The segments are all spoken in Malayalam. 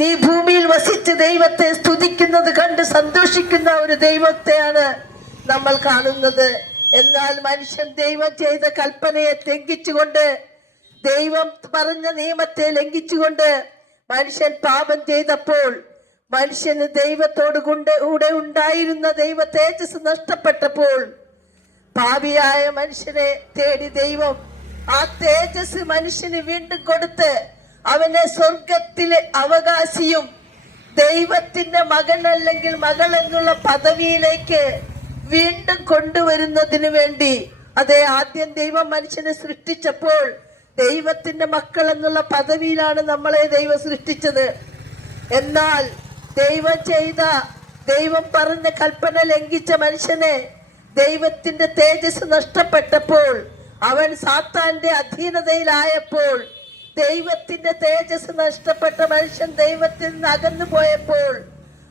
നീ ഭൂമിയിൽ വസിച്ച് ദൈവത്തെ സ്തുതിക്കുന്നത് കണ്ട് സന്തോഷിക്കുന്ന ഒരു ദൈവത്തെയാണ് നമ്മൾ കാണുന്നത്. എന്നാൽ മനുഷ്യൻ ദൈവം ചെയ്ത കൽപ്പനയെ ലംഘിച്ചുകൊണ്ട്, ദൈവം പറഞ്ഞ നിയമത്തെ ലംഘിച്ചുകൊണ്ട് മനുഷ്യൻ പാപം ചെയ്തപ്പോൾ, മനുഷ്യന് ദൈവത്തോട് കൂടെ ഉണ്ടായിരുന്ന ദൈവ തേജസ് നഷ്ടപ്പെട്ടപ്പോൾ, പാപിയായ മനുഷ്യനെ തേടി ദൈവം ആ തേജസ് മനുഷ്യന് വീണ്ടും കൊടുത്ത് അവനെ സ്വർഗത്തിലെ അവകാശിയും ദൈവത്തിന്റെ മകൻ അല്ലെങ്കിൽ മകൾ എന്നുള്ള പദവിയിലേക്ക് വീണ്ടും കൊണ്ടുവരുന്നതിന് വേണ്ടി, അതേ, ആദ്യം ദൈവം മനുഷ്യനെ സൃഷ്ടിച്ചപ്പോൾ ദൈവത്തിന്റെ മക്കൾ എന്നുള്ള പദവിയിലാണ് നമ്മളെ ദൈവം സൃഷ്ടിച്ചത്. എന്നാൽ ദൈവം പറഞ്ഞ കൽപ്പന ലംഘിച്ച മനുഷ്യനെ ദൈവത്തിന്റെ തേജസ് നഷ്ടപ്പെട്ടപ്പോൾ, അവൻ സാത്താന്റെ അധീനതയിലായപ്പോൾ, ദൈവത്തിന്റെ തേജസ് നഷ്ടപ്പെട്ട മനുഷ്യൻ ദൈവത്തിൽ നിന്ന്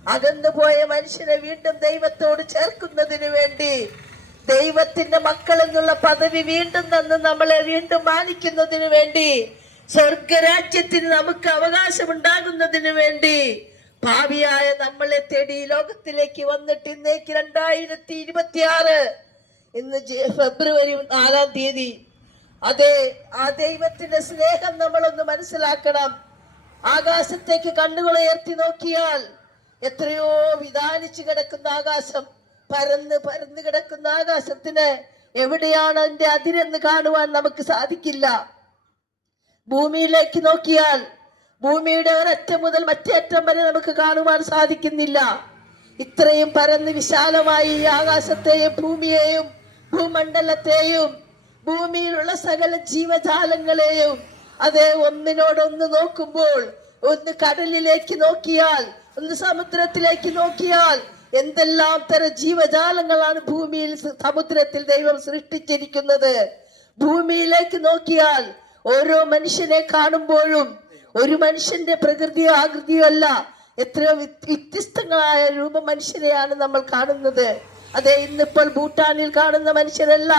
അകന്നുപോയ മനുഷ്യനെ വീണ്ടും ദൈവത്തോട് ചേർക്കുന്നതിന് വേണ്ടി, ദൈവത്തിന്റെ മക്കൾ എന്നുള്ള പദവി വീണ്ടും തന്ന് നമ്മളെ വീണ്ടും മാനിക്കുന്നതിന് വേണ്ടി, സ്വർഗരാജ്യത്തിന് നമുക്ക് അവകാശമുണ്ടാകുന്നതിന് വേണ്ടി ഭാവിയായ നമ്മളെ തേടി ലോകത്തിലേക്ക് വന്നിട്ട് ഇന്നേക്ക് 2026, ഇന്ന് ഫെബ്രുവരി 4-ാം തീയതി. അതെ, ആ ദൈവത്തിന്റെ സ്നേഹം നമ്മളൊന്ന് മനസ്സിലാക്കണം. ആകാശത്തേക്ക് കണ്ണുകൾ ഉയർത്തി നോക്കിയാൽ എത്രയോ വിധാനിച്ചു കിടക്കുന്ന ആകാശം, പരന്ന് കിടക്കുന്ന ആകാശത്തിന് എവിടെയാണ് അതിന്റെ അതിരെന്ന് കാണുവാൻ നമുക്ക് സാധിക്കില്ല. ഭൂമിയിലേക്ക് നോക്കിയാൽ ഭൂമിയുടെ ഒരറ്റം മുതൽ മറ്റേ അറ്റം വരെ നമുക്ക് കാണുവാൻ സാധിക്കുന്നില്ല. ഇത്രയും പരന്ന് വിശാലമായി ഈ ആകാശത്തെയും ഭൂമിയെയും ഭൂമണ്ഡലത്തെയും ഭൂമിയിലുള്ള സകല ജീവജാലങ്ങളെയും, അതേ, ഒന്നിനോടൊന്ന് നോക്കുമ്പോൾ, ഒന്ന് കടലിലേക്ക് നോക്കിയാൽ, ഒന്ന് സമുദ്രത്തിലേക്ക് നോക്കിയാൽ എന്തെല്ലാം തരം ജീവജാലങ്ങളാണ് ഭൂമിയിൽ സമുദ്രത്തിൽ ദൈവം സൃഷ്ടിച്ചിരിക്കുന്നത്. ഭൂമിയിലേക്ക് നോക്കിയാൽ ഓരോ മനുഷ്യനെ കാണുമ്പോഴും ഒരു മനുഷ്യന്റെ പ്രകൃതിയോ ആകൃതിയോ അല്ല, എത്രയോ വ്യത്യസ്തങ്ങളായ രൂപ മനുഷ്യരെയാണ് നമ്മൾ കാണുന്നത്. അതെ, ഇന്നിപ്പോൾ ഭൂട്ടാനിൽ കാണുന്ന മനുഷ്യരല്ല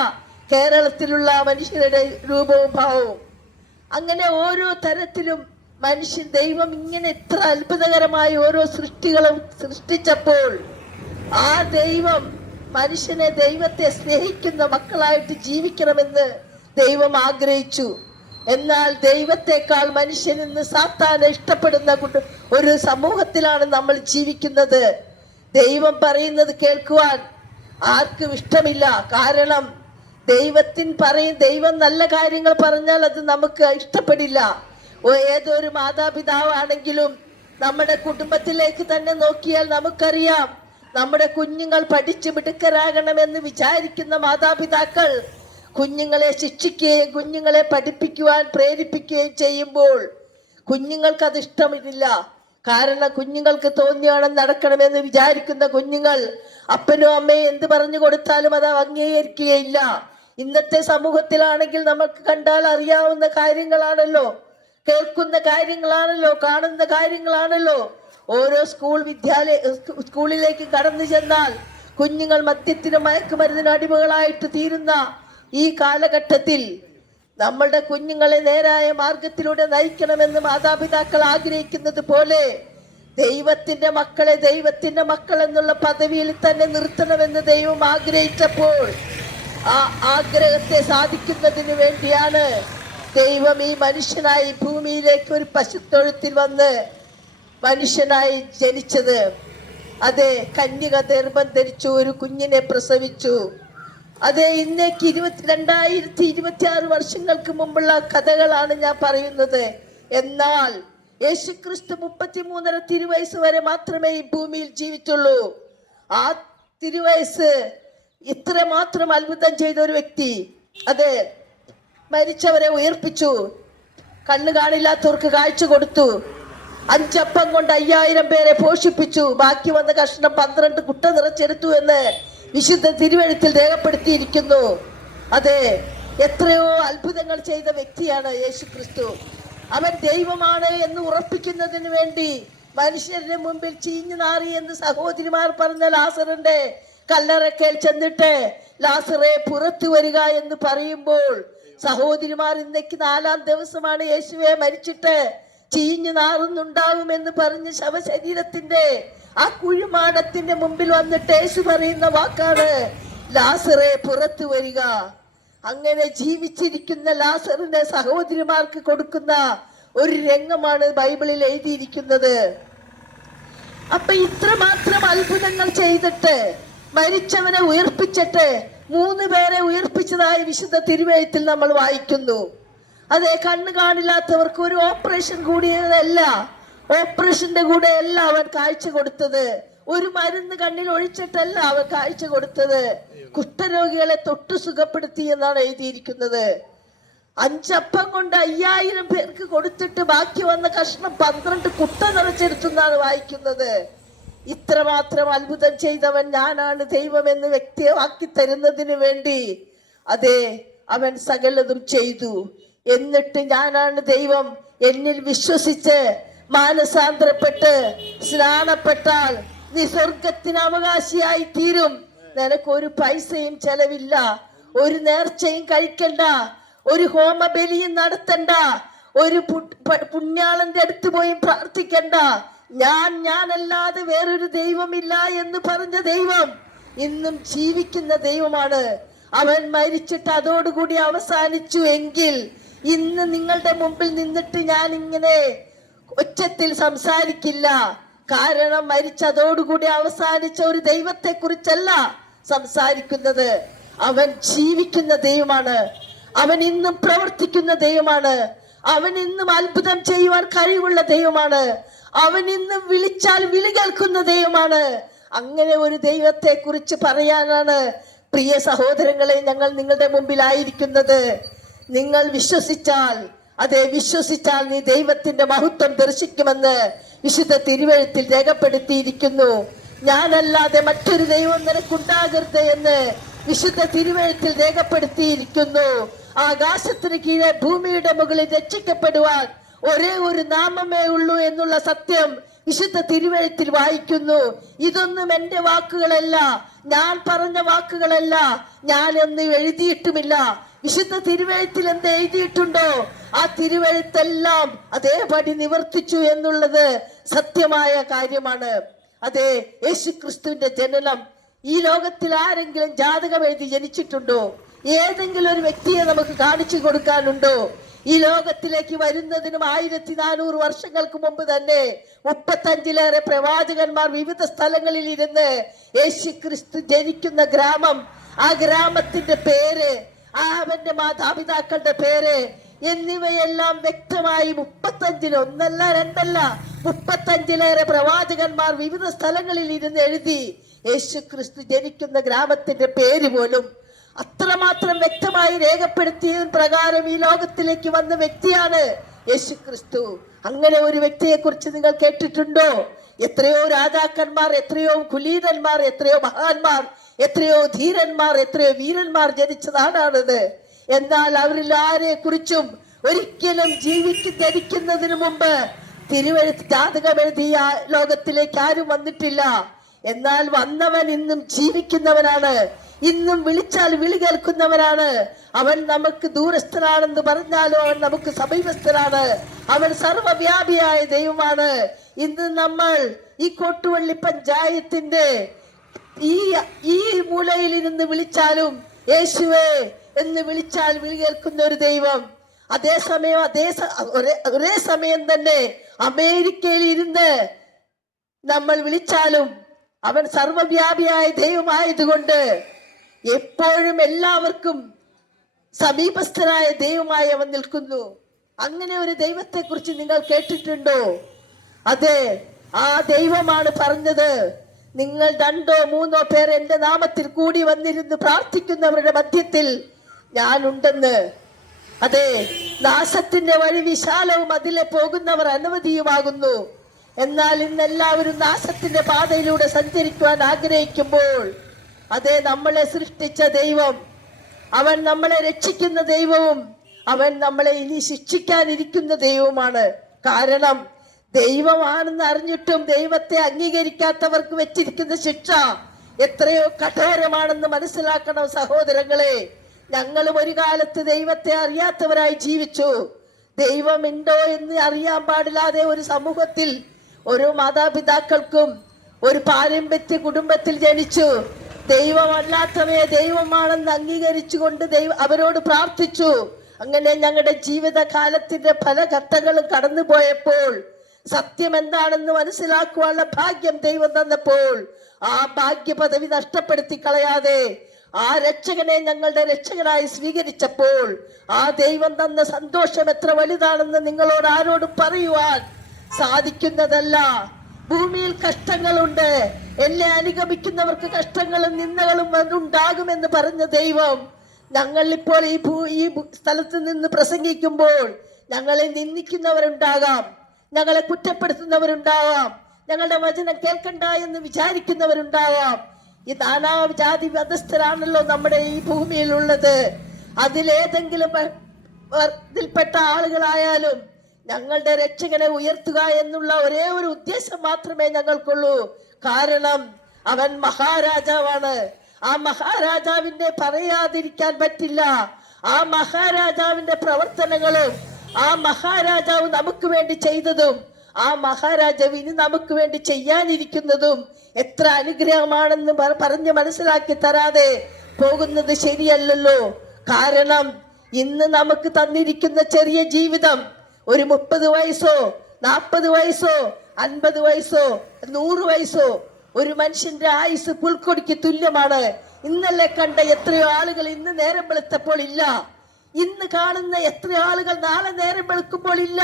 കേരളത്തിലുള്ള മനുഷ്യരുടെ രൂപവും ഭാവവും. അങ്ങനെ ഓരോ തരത്തിലും ദൈവം ഇങ്ങനെ എത്ര അത്ഭുതകരമായ ഓരോ സൃഷ്ടികളും സൃഷ്ടിച്ചപ്പോൾ, ആ ദൈവം മനുഷ്യനെ ദൈവത്തെ സ്നേഹിക്കുന്ന മക്കളായിട്ട് ജീവിക്കണമെന്ന് ദൈവം ആഗ്രഹിച്ചു. എന്നാൽ ദൈവത്തെക്കാൾ മനുഷ്യൻ ഇന്ന് സാത്താനെ ഇഷ്ടപ്പെടുന്ന ഒരു സമൂഹത്തിലാണ് നമ്മൾ ജീവിക്കുന്നത്. ദൈവം പറയുന്നത് കേൾക്കുവാൻ ആർക്കും ഇഷ്ടമില്ല. കാരണം ദൈവം നല്ല കാര്യങ്ങൾ പറഞ്ഞാൽ അത് നമുക്ക് ഇഷ്ടപ്പെടില്ല. ഏതൊരു മാതാപിതാവാണെങ്കിലും നമ്മുടെ കുടുംബത്തിലേക്ക് തന്നെ നോക്കിയാൽ നമുക്കറിയാം, നമ്മുടെ കുഞ്ഞുങ്ങൾ പഠിച്ചു മിടുക്കരാകണമെന്ന് വിചാരിക്കുന്ന മാതാപിതാക്കൾ കുഞ്ഞുങ്ങളെ ശിക്ഷിക്കുകയും കുഞ്ഞുങ്ങളെ പഠിപ്പിക്കുവാൻ പ്രേരിപ്പിക്കുകയും ചെയ്യുമ്പോൾ കുഞ്ഞുങ്ങൾക്ക് അത് ഇഷ്ടമില്ല. കാരണം കുഞ്ഞുങ്ങൾക്ക് തോന്നിയാണ് നടക്കണമെന്ന് വിചാരിക്കുന്ന കുഞ്ഞുങ്ങൾ അപ്പനും അമ്മയും എന്ത് പറഞ്ഞു കൊടുത്താലും അത് അംഗീകരിക്കുകയില്ല. ഇന്നത്തെ സമൂഹത്തിലാണെങ്കിൽ നമുക്ക് കണ്ടാൽ അറിയാവുന്ന കാര്യങ്ങളാണല്ലോ, കേൾക്കുന്ന കാര്യങ്ങളാണല്ലോ, കാണുന്ന കാര്യങ്ങളാണല്ലോ. ഓരോ സ്കൂളിലേക്ക് കടന്നു ചെന്നാൽ കുഞ്ഞുങ്ങൾ മദ്യത്തിനും മയക്കുമരുന്നിനും അടിമകളായിട്ട് തീരുന്ന ഈ കാലഘട്ടത്തിൽ നമ്മളുടെ കുഞ്ഞുങ്ങളെ നേരായ മാർഗത്തിലൂടെ നയിക്കണമെന്ന് മാതാപിതാക്കൾ ആഗ്രഹിക്കുന്നത് പോലെ ദൈവത്തിന്റെ മക്കളെ ദൈവത്തിന്റെ മക്കൾ എന്നുള്ള പദവിയിൽ തന്നെ നിർത്തണമെന്ന് ദൈവം ആഗ്രഹിച്ചപ്പോൾ, ആ ആഗ്രഹത്തെ സാധിക്കുന്നതിന് വേണ്ടിയാണ് ദൈവം ഈ മനുഷ്യനായി ഭൂമിയിലേക്ക് ഒരു പശുത്തൊഴുത്തിൽ വന്ന് മനുഷ്യനായി ജനിച്ചത്. അതെ, കന്യക ഗർഭം ധരിച്ചു ഒരു കുഞ്ഞിനെ പ്രസവിച്ചു. അതെ, ഇന്നേക്ക് 2026 വർഷങ്ങൾക്ക് മുമ്പുള്ള കഥകളാണ് ഞാൻ പറയുന്നത്. എന്നാൽ യേശുക്രിസ്തു 33.5 തിരുവയസ്സ് വരെ മാത്രമേ ഈ ഭൂമിയിൽ ജീവിച്ചുള്ളൂ. ആ തിരുവയസ്സ് ഇത്ര മാത്രം അത്ഭുതം ചെയ്ത ഒരു വ്യക്തി. അതെ, മരിച്ചവരെ ഉയർപ്പിച്ചു, കണ്ണു കാണില്ലാത്തവർക്ക് കാഴ്ച കൊടുത്തു, 5 അപ്പം കൊണ്ട് 5000 പേരെ പോഷിപ്പിച്ചു, ബാക്കി വന്ന കഷ്ണം 12 കുട്ട നിറച്ചെടുത്തു എന്ന് വിശുദ്ധ തിരുവെഴുത്തിൽ രേഖപ്പെടുത്തിയിരിക്കുന്നു. അതെ, എത്രയോ അത്ഭുതങ്ങൾ ചെയ്ത വ്യക്തിയാണ് യേശുക്രിസ്തു. അവൻ ദൈവമാണ് എന്ന് ഉറപ്പിക്കുന്നതിന് വേണ്ടി മനുഷ്യരുടെ മുമ്പിൽ ചീഞ്ഞു നാറി എന്ന് സഹോദരിമാർ പറഞ്ഞ ലാസറിന്റെ കല്ലറക്കൽ ചെന്നിട്ട് ലാസറെ പുറത്തു വരിക എന്ന് പറയുമ്പോൾ, സഹോദരിമാർ ഇന്നേക്ക് 4-ാം ദിവസമാണ് യേശുവെ മരിച്ചിട്ട് ചീഞ്ഞു നാറുന്നുണ്ടാവുമെന്ന് പറഞ്ഞ് ശവശരീരത്തിന്റെ ആ കുഴിമാടത്തിന്റെ മുമ്പിൽ വന്നിട്ട് യേശു പറയുന്ന വാക്കാണ്, ലാസറേ പുറത്തു വരിക. അങ്ങനെ ജീവിച്ചിരിക്കുന്ന ലാസറിന്റെ സഹോദരിമാർക്ക് കൊടുക്കുന്ന ഒരു രംഗമാണ് ബൈബിളിൽ എഴുതിയിരിക്കുന്നത്. അപ്പൊ ഇത്രമാത്രം അത്ഭുതങ്ങൾ ചെയ്തിട്ട് മരിച്ചവനെ ഉയർപ്പിച്ചിട്ട് 3 പേരെ ഉയർപ്പിച്ചതായി വിശുദ്ധ തിരുവെഴുത്തിൽ നമ്മൾ വായിക്കുന്നു. അതെ, കണ്ണ് കാണില്ലാത്തവർക്ക് ഒരു ഓപ്പറേഷൻ കൂടിയതല്ല, ഓപ്പറേഷന്റെ കൂടെ അല്ല അവൻ കാഴ്ച കൊടുത്തത്, ഒരു മരുന്ന് കണ്ണിൽ ഒഴിച്ചിട്ടല്ല അവൻ കാഴ്ച കൊടുത്തത്, കുഷ്ഠരോഗികളെ തൊട്ടു സുഖപ്പെടുത്തി എന്നാണ് എഴുതിയിരിക്കുന്നത്. 5 അപ്പം കൊണ്ട് 5000 പേർക്ക് കൊടുത്തിട്ട് ബാക്കി വന്ന കഷ്ണം 12 കുട്ട നിറച്ചെടുത്തെന്നാണ് വായിക്കുന്നത്. ഇത്രമാത്രം അത്ഭുതം ചെയ്തവൻ ഞാനാണ് ദൈവമെന്ന് വ്യക്തമാക്കി തരുന്നതിന് വേണ്ടി അതെ അവൻ സകലതും ചെയ്തു. എന്നിട്ട് ഞാനാണ് ദൈവം, എന്നിൽ വിശ്വസിച്ച് മാനസാന്തരപ്പെട്ട് സ്നാനപ്പെട്ടാൽ നീ സ്വർഗത്തിന് അവകാശിയായി തീരും. നിനക്കൊരു പൈസയും ചെലവില്ല, ഒരു നേർച്ചയും കഴിക്കണ്ട, ഒരു ഹോമബലിയും നടത്തണ്ട, ഒരു പുണ്യാളന്റെ അടുത്ത് പോയി പ്രാർത്ഥിക്കണ്ട. ഞാനല്ലാതെ വേറൊരു ദൈവമില്ല എന്ന് പറഞ്ഞ ദൈവം ഇന്നും ജീവിക്കുന്ന ദൈവമാണ്. അവൻ മരിച്ചിട്ട് അതോടുകൂടി അവസാനിച്ചു എങ്കിൽ ഇന്ന് നിങ്ങളുടെ മുമ്പിൽ നിന്നിട്ട് ഞാൻ ഇങ്ങനെ ഒച്ചത്തിൽ സംസാരിക്കില്ല. കാരണം മരിച്ചതോടുകൂടി അവസാനിച്ച ഒരു ദൈവത്തെ കുറിച്ചല്ല സംസാരിക്കുന്നത്. അവൻ ജീവിക്കുന്ന ദൈവമാണ്, അവൻ ഇന്നും പ്രവർത്തിക്കുന്ന ദൈവമാണ്, അവൻ ഇന്നും അത്ഭുതം ചെയ്യുവാൻ കഴിവുള്ള ദൈവമാണ്, അവൻ ഇന്നും വിളിച്ചാൽ വിളി കേൾക്കുന്ന ദൈവമാണ്. അങ്ങനെ ഒരു ദൈവത്തെ കുറിച്ച് പറയാനാണ് പ്രിയ സഹോദരങ്ങളെ ഞങ്ങൾ നിങ്ങളുടെ മുമ്പിലായിരിക്കുന്നത്. നിങ്ങൾ വിശ്വസിച്ചാൽ, അതെ വിശ്വസിച്ചാൽ നീ ദൈവത്തിന്റെ മഹത്വം ദർശിക്കുമെന്ന് വിശുദ്ധ തിരുവെഴുത്തിൽ രേഖപ്പെടുത്തിയിരിക്കുന്നു. ഞാനല്ലാതെ മറ്റൊരു ദൈവം നിനക്കുണ്ടാകരുത് എന്ന് വിശുദ്ധ തിരുവെഴുത്തിൽ രേഖപ്പെടുത്തിയിരിക്കുന്നു. ആകാശത്തിന് കീഴെ ഭൂമിയുടെ മുകളിൽ രക്ഷിക്കപ്പെടുവാൻ ഒരേ ഒരു നാമമേ ഉള്ളൂ എന്നുള്ള സത്യം വിശുദ്ധ തിരുവെഴുത്തിൽ വായിക്കുന്നു. ഇതൊന്നും എന്റെ വാക്കുകളല്ല, ഞാൻ പറഞ്ഞ വാക്കുകളല്ല, ഞാൻ ഒന്നും എഴുതിയിട്ടുമില്ല. വിശുദ്ധ തിരുവെഴുത്തിൽ എന്ത് എഴുതിയിട്ടുണ്ടോ ആ തിരുവെഴുത്തെല്ലാം അതേപടി നിവർത്തിച്ചു എന്നുള്ളത് സത്യമായ കാര്യമാണ്. അതെ, യേശു ക്രിസ്തുവിന്റെ ജനനം ഈ ലോകത്തിൽ ആരെങ്കിലും ജാതകം എഴുതി ജനിച്ചിട്ടുണ്ടോ? ഏതെങ്കിലും ഒരു വ്യക്തിയെ നമുക്ക് കാണിച്ചു കൊടുക്കാനുണ്ടോ? ഈ ലോകത്തിലേക്ക് വരുന്നതിനും 1400 വർഷങ്ങൾക്ക് മുമ്പ് തന്നെ 35ലേറെ പ്രവാചകന്മാർ വിവിധ സ്ഥലങ്ങളിൽ ഇരുന്ന് യേശു ക്രിസ്തു ജനിക്കുന്ന ഗ്രാമം, ആ ഗ്രാമത്തിന്റെ പേര്, അവന്റെ മാതാപിതാക്കളുടെ പേര് എന്നിവയെല്ലാം വ്യക്തമായി 35 ഒന്നല്ല രണ്ടല്ല 35ലേറെ പ്രവാചകന്മാർ വിവിധ സ്ഥലങ്ങളിൽ ഇരുന്ന് എഴുതി. യേശു ക്രിസ്തു ജനിക്കുന്ന ഗ്രാമത്തിന്റെ പേര് പോലും അത്രമാത്രം വ്യക്തമായി രേഖപ്പെടുത്തിയതിന് പ്രകാരം ഈ ലോകത്തിലേക്ക് വന്ന വ്യക്തിയാണ് യേശു ക്രിസ്തു. അങ്ങനെ ഒരു വ്യക്തിയെ കുറിച്ച് നിങ്ങൾ കേട്ടിട്ടുണ്ടോ? എത്രയോ രാജാക്കന്മാർ, എത്രയോ കുലീനന്മാർ, എത്രയോ മഹാന്മാർ, എത്രയോ ധീരന്മാർ, എത്രയോ വീരന്മാർ ജനിച്ച നാടാണിത്. എന്നാൽ അവരിൽ ആരെ കുറിച്ചും ഒരിക്കലും ധരിക്കുന്നതിന് മുമ്പ് തിരുവെഴുത്ത് ജാതകം എഴുതിയ ലോകത്തിലേക്ക് ആരും വന്നിട്ടില്ല. എന്നാൽ വന്നവൻ ഇന്നും ജീവിക്കുന്നവനാണ്, ഇന്നും വിളിച്ചാൽ വിളി കേൾക്കുന്നവനാണ്. അവൻ നമുക്ക് ദൂരസ്ഥനാണെന്ന് പറഞ്ഞാലും അവൻ നമുക്ക് സമീപസ്ഥനാണ്. അവൻ സർവവ്യാപിയായ ദൈവമാണ്. ഇന്ന് നമ്മൾ ഈ കോട്ടുവള്ളി പഞ്ചായത്തിന്റെ ഈ മൂലയിൽ ഇരുന്ന് വിളിച്ചാലും യേശുവേ എന്ന് വിളിച്ചാൽ വിളി കേൾക്കുന്ന ഒരു ദൈവം. അതേസമയം ഒരേ സമയം തന്നെ അമേരിക്കയിൽ ഇരുന്ന് നമ്മൾ വിളിച്ചാലും അവൻ സർവവ്യാപിയായ ദൈവമായതുകൊണ്ട് എപ്പോഴും എല്ലാവർക്കും സമീപസ്ഥനായ ദൈവമായി അവൻ നിൽക്കുന്നു. അങ്ങനെ ഒരു ദൈവത്തെ കുറിച്ച് നിങ്ങൾ കേട്ടിട്ടുണ്ടോ? അതെ, ആ ദൈവമാണ് പറഞ്ഞത്, നിങ്ങൾ 2 or 3 പേർ എന്റെ നാമത്തിൽ കൂടി വന്നിരുന്ന് പ്രാർത്ഥിക്കുന്നവരുടെ മധ്യത്തിൽ ഞാനുണ്ടെന്ന്. അതെ, നാശത്തിന്റെ വഴി വിശാലവും അതിലെ പോകുന്നവർ അനവധിയുമാകുന്നു. എന്നാൽ ഇന്ന് എല്ലാവരും നാശത്തിന്റെ പാതയിലൂടെ സഞ്ചരിക്കുവാൻ ആഗ്രഹിക്കുമ്പോൾ അതെ, നമ്മളെ സൃഷ്ടിച്ച ദൈവം, അവൻ നമ്മളെ രക്ഷിക്കുന്ന ദൈവവും അവൻ നമ്മളെ ഇനി ശിക്ഷിക്കാനിരിക്കുന്ന ദൈവവുമാണ്. കാരണം ദൈവമാണെന്ന് അറിഞ്ഞിട്ടും ദൈവത്തെ അംഗീകരിക്കാത്തവർക്ക് വെച്ചിരിക്കുന്ന ശിക്ഷ എത്രയോ കഠോരമാണെന്ന് മനസ്സിലാക്കണം സഹോദരങ്ങളെ. ഞങ്ങളും ഒരു കാലത്ത് ദൈവത്തെ അറിയാത്തവരായി ജീവിച്ചു. ദൈവമുണ്ടോ എന്ന് അറിയാൻ പാടില്ലാതെ ഒരു സമൂഹത്തിൽ ഓരോ മാതാപിതാക്കൾക്കും ഒരു പാരമ്പര്യ കുടുംബത്തിൽ ജനിച്ചു ദൈവമല്ലാത്തവയെ ദൈവമാണെന്ന് അംഗീകരിച്ചുകൊണ്ട് അവരോട് പ്രാർത്ഥിച്ചു. അങ്ങനെ ഞങ്ങളുടെ ജീവിതകാലത്തിന്റെ പല ഘട്ടങ്ങളും കടന്നുപോയപ്പോൾ സത്യം എന്താണെന്ന് മനസ്സിലാക്കുവാനുള്ള ഭാഗ്യം ദൈവം തന്നപ്പോൾ ആ ഭാഗ്യ പദവി നഷ്ടപ്പെടുത്തി കളയാതെ ആ രക്ഷകനെ ഞങ്ങളുടെ രക്ഷകനായി സ്വീകരിച്ചപ്പോൾ ആ ദൈവം തന്ന സന്തോഷം എത്ര വലുതാണെന്ന് നിങ്ങളോട് ആരോടും പറയുവാൻ സാധിക്കുന്നതല്ല. ഭൂമിയിൽ കഷ്ടങ്ങളുണ്ട്, എന്നെ അനുഗമിക്കുന്നവർക്ക് കഷ്ടങ്ങളും നിന്ദകളും ഉണ്ടാകുമെന്ന് പറഞ്ഞ ദൈവം ഞങ്ങൾ ഇപ്പോൾ ഈ സ്ഥലത്ത് നിന്ന് പ്രസംഗിക്കുമ്പോൾ ഞങ്ങളെ നിന്ദിക്കുന്നവരുണ്ടാകാം, ഞങ്ങളെ കുറ്റപ്പെടുത്തുന്നവരുണ്ടാവാം, ഞങ്ങളുടെ വചനം കേൾക്കണ്ട എന്ന് വിചാരിക്കുന്നവരുണ്ടാവാം. ഈ നാനാജാതി മതസ്ഥരാണല്ലോ നമ്മുടെ ഈ ഭൂമിയിലുള്ളത്. അതിലേതെങ്കിലും ഇതിൽപ്പെട്ട ആളുകളായാലും ഞങ്ങളുടെ രക്ഷകനെ ഉയർത്തുക എന്നുള്ള ഒരേ ഒരു ഉദ്ദേശം മാത്രമേ ഞങ്ങൾക്കുള്ളൂ. കാരണം അവൻ മഹാരാജാവാണ്. ആ മഹാരാജാവിന്റെ പറയാതിരിക്കാൻ പറ്റില്ല. ആ മഹാരാജാവിന്റെ പ്രവർത്തനങ്ങളും ആ മഹാരാജാവ് നമുക്ക് വേണ്ടി ചെയ്തതും ആ മഹാരാജാവ് ഇനി നമുക്ക് വേണ്ടി ചെയ്യാനിരിക്കുന്നതും എത്ര അനുഗ്രഹമാണെന്ന് പറഞ്ഞ് മനസ്സിലാക്കി തരാതെ പോകുന്നത് ശരിയല്ലല്ലോ. കാരണം ഇന്ന് നമുക്ക് തന്നിരിക്കുന്ന ചെറിയ ജീവിതം ഒരു 30 വയസ്സോ 40 വയസ്സോ 50 വയസ്സോ 100 വയസ്സോ ഒരു മനുഷ്യന്റെ ആയുസ് പുൽക്കൊടിക്ക് തുല്യമാണ്. ഇന്നലെ കണ്ട എത്രയോ ആളുകൾ ഇന്ന് നേരം വെളുത്തപ്പോൾ ഇല്ല, ഇന്ന് കാണുന്ന എത്ര ആളുകൾ നാളെ നേരം വെളുക്കുമ്പോൾ ഇല്ല.